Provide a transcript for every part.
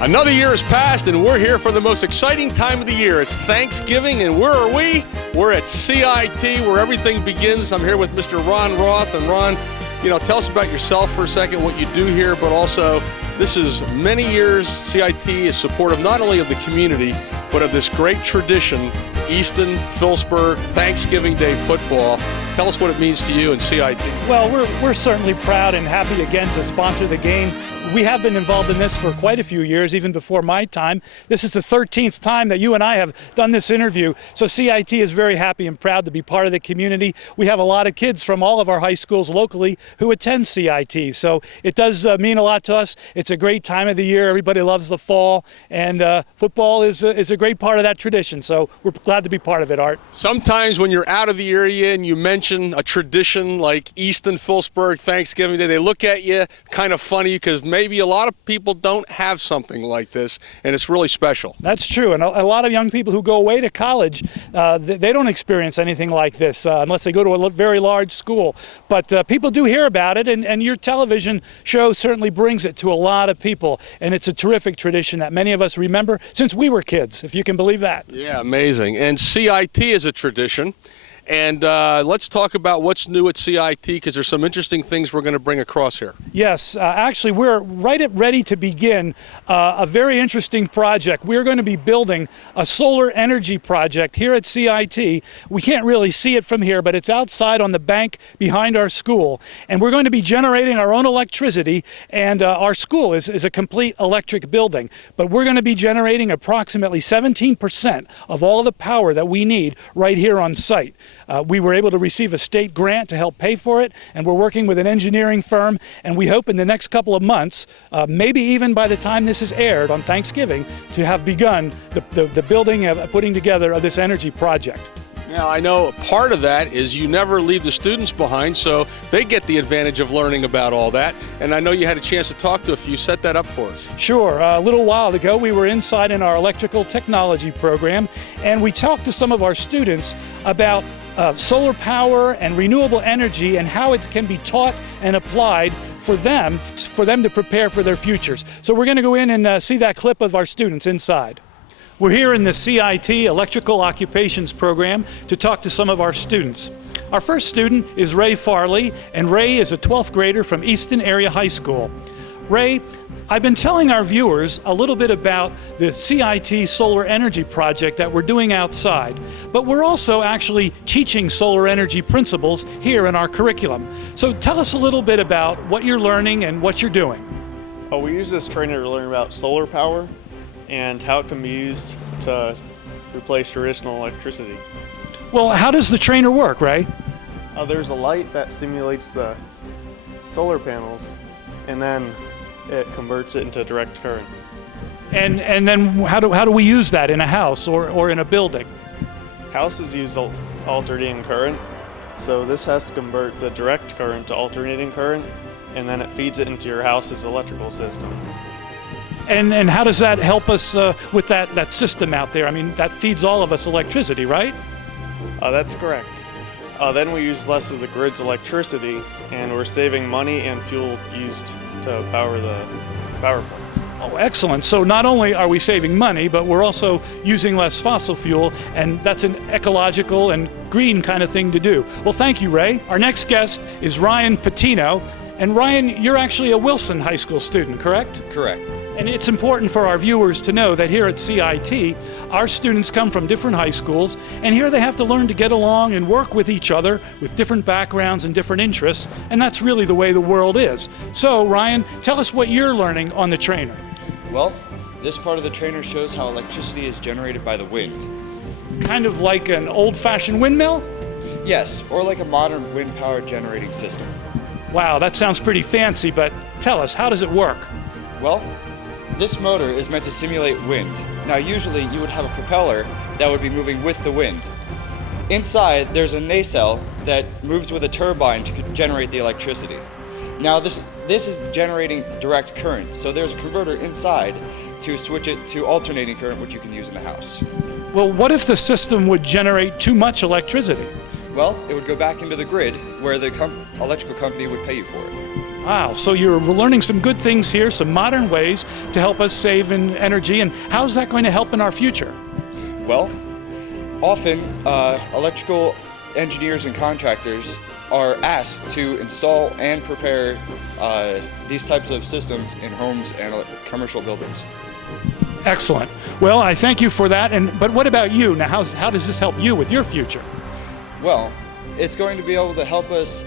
Another year has passed, and we're here for the most exciting time of the year. It's Thanksgiving, and where are we? We're at CIT, where everything begins. I'm here with Mr. Ron Roth. And Ron, tell us about yourself for a second, what you do here, but also this is many years CIT is supportive not only of the community, but of this great tradition, Easton, Phillipsburg, Thanksgiving Day football. Tell us what it means to you and CIT. Well, we're certainly proud and happy again to sponsor the game. We have been involved in this for quite a few years, even before my time. This is the 13th time that you and I have done this interview. So CIT is very happy and proud to be part of the community. We have a lot of kids from all of our high schools locally who attend CIT. So it does mean a lot to us. It's a great time of the year. Everybody loves the fall, and football is a great part of that tradition. So we're glad to be part of it, Art. Sometimes when you're out of the area and you mention a tradition like Easton, Phillipsburg, Thanksgiving Day, they look at you kind of funny because maybe a lot of people don't have something like this, and it's really special. That's true, and a lot of young people who go away to college, they don't experience anything like this unless they go to a very large school. But people do hear about it, and your television show certainly brings it to a lot of people, and it's a terrific tradition that many of us remember since we were kids, if you can believe that. Yeah, amazing. And CIT is a tradition. And let's talk about what's new at CIT, because there's some interesting things we're going to bring across here. Yes, actually we're ready to begin a very interesting project. We're going to be building a solar energy project here at CIT. We can't really see it from here, but it's outside on the bank behind our school. And we're going to be generating our own electricity, and our school is a complete electric building. But we're going to be generating approximately 17% of all the power that we need right here on site. We were able to receive a state grant to help pay for it, and we're working with an engineering firm, and we hope in the next couple of months, maybe even by the time this is aired on Thanksgiving, to have begun the building of putting together of this energy project. Now, I know part of that is you never leave the students behind, so they get the advantage of learning about all that. And I know you had a chance to talk to a few. Set that up for us. Sure. A little while ago, we were inside in our electrical technology program, and we talked to some of our students about solar power and renewable energy and how it can be taught and applied for them to prepare for their futures. So we're going to go in and see that clip of our students inside. We're here in the CIT Electrical Occupations program to talk to some of our students. Our first student is Ray Farley, and Ray is a 12th grader from Easton Area High School. Ray, I've been telling our viewers a little bit about the CIT solar energy project that we're doing outside, but we're also actually teaching solar energy principles here in our curriculum. So tell us a little bit about what you're learning and what you're doing. We use this trainer to learn about solar power and how it can be used to replace traditional electricity. Well, how does the trainer work, Ray? There's a light that simulates the solar panels, and then it converts it into direct current. And then how do we use that in a house or in a building? Houses use alternating current, so this has to convert the direct current to alternating current, and then it feeds it into your house's electrical system. And how does that help us with that system out there? I mean, that feeds all of us electricity, right? That's correct. Then we use less of the grid's electricity, and we're saving money and fuel used to power the power plants. Oh, excellent. So not only are we saving money, but we're also using less fossil fuel, and that's an ecological and green kind of thing to do. Well, thank you, Ray. Our next guest is Ryan Patino. And Ryan, you're actually a Wilson High School student, correct? Correct. And it's important for our viewers to know that here at CIT, our students come from different high schools, and here they have to learn to get along and work with each other with different backgrounds and different interests, and that's really the way the world is. So, Ryan, tell us what you're learning on the trainer. Well, this part of the trainer shows how electricity is generated by the wind. Kind of like an old-fashioned windmill? Yes, or like a modern wind power generating system. Wow, that sounds pretty fancy, but tell us, how does it work? Well, this motor is meant to simulate wind. Now usually you would have a propeller that would be moving with the wind. Inside there's a nacelle that moves with a turbine to generate the electricity. Now this is generating direct current, so there's a converter inside to switch it to alternating current, which you can use in the house. Well, what if the system would generate too much electricity? Well, it would go back into the grid where the electrical company would pay you for it. Wow, so you're learning some good things here, some modern ways to help us save in energy, and how's that going to help in our future? Well, often electrical engineers and contractors are asked to install and prepare these types of systems in homes and commercial buildings. Excellent. Well, I thank you for that. But what about you? Now, how does this help you with your future? Well, it's going to be able to help us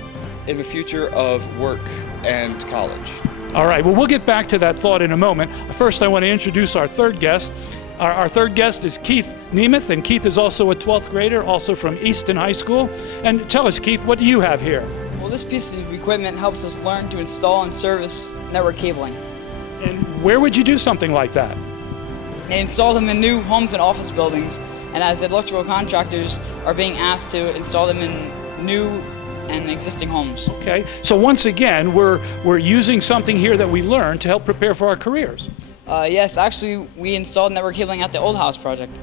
in the future of work and college. All right, well, we'll get back to that thought in a moment. First, I want to introduce our third guest. Our third guest is Keith Nemeth, and Keith is also a 12th grader, also from Easton High School. And tell us, Keith, what do you have here? Well, this piece of equipment helps us learn to install and service network cabling. And where would you do something like that? They install them in new homes and office buildings, and as electrical contractors are being asked to install them in new and existing homes. Okay, so once again, we're using something here that we learned to help prepare for our careers. Yes, actually, we installed network cabling at the old house project.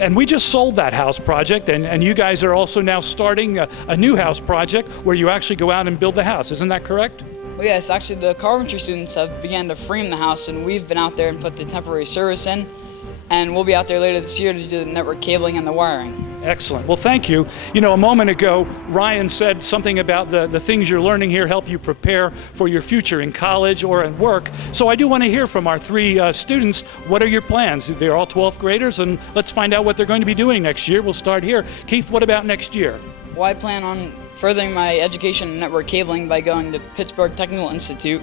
And we just sold that house project, and you guys are also now starting a new house project where you actually go out and build the house. Isn't that correct? Well, yes, actually, the carpentry students have begun to frame the house, and we've been out there and put the temporary service in, and we'll be out there later this year to do the network cabling and the wiring. Excellent. Well, thank you. You know, a moment ago, Ryan said something about the things you're learning here help you prepare for your future in college or at work. So I do want to hear from our three students. What are your plans? They're all 12th graders, and let's find out what they're going to be doing next year. We'll start here. Keith, what about next year? Well, I plan on furthering my education in network cabling by going to Pittsburgh Technical Institute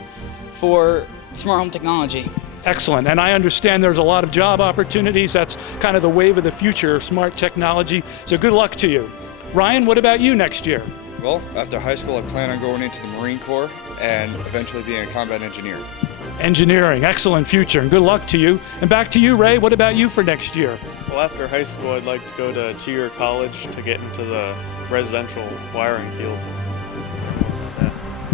for smart home technology. Excellent. And I understand there's a lot of job opportunities. That's kind of the wave of the future, smart technology. So good luck to you. Ryan, what about you next year? Well, after high school, I plan on going into the Marine Corps and eventually being a combat engineer. Engineering, excellent future, and good luck to you. And back to you, Ray. What about you for next year? Well, after high school, I'd like to go to 2-year college to get into the residential wiring field.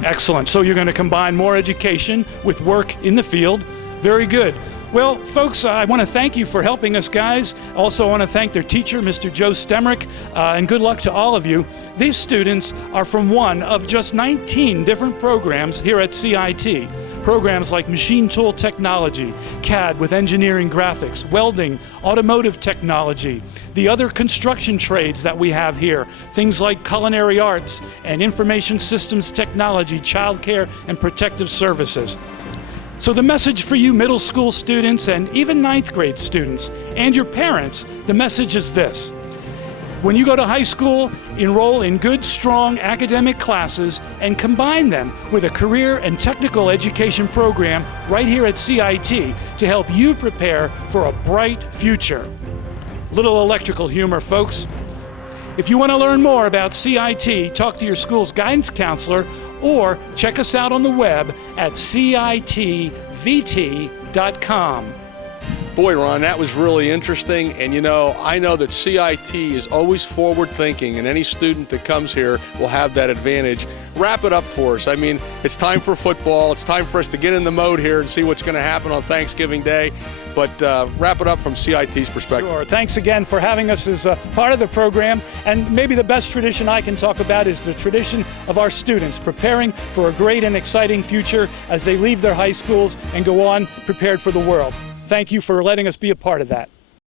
Excellent. So you're going to combine more education with work in the field. Very good. Well, folks, I want to thank you for helping us, guys. Also, I want to thank their teacher, Mr. Joe Stemrick, and good luck to all of you. These students are from one of just 19 different programs here at CIT. Programs like machine tool technology, CAD with engineering graphics, welding, automotive technology, the other construction trades that we have here, things like culinary arts and information systems technology, childcare, and protective services. So the message for you middle school students and even 9th grade students and your parents, the message is this. When you go to high school, enroll in good, strong academic classes and combine them with a career and technical education program right here at CIT to help you prepare for a bright future. Little electrical humor, folks. If you want to learn more about CIT, talk to your school's guidance counselor or check us out on the web at citvt.com. Boy, Ron, that was really interesting. And you know, I know that CIT is always forward thinking, and any student that comes here will have that advantage. Wrap it up for us. I mean, it's time for football. It's time for us to get in the mode here and see what's going to happen on Thanksgiving Day. But wrap it up from CIT's perspective. Sure. Thanks again for having us as part of the program. And maybe the best tradition I can talk about is the tradition of our students preparing for a great and exciting future as they leave their high schools and go on prepared for the world. Thank you for letting us be a part of that.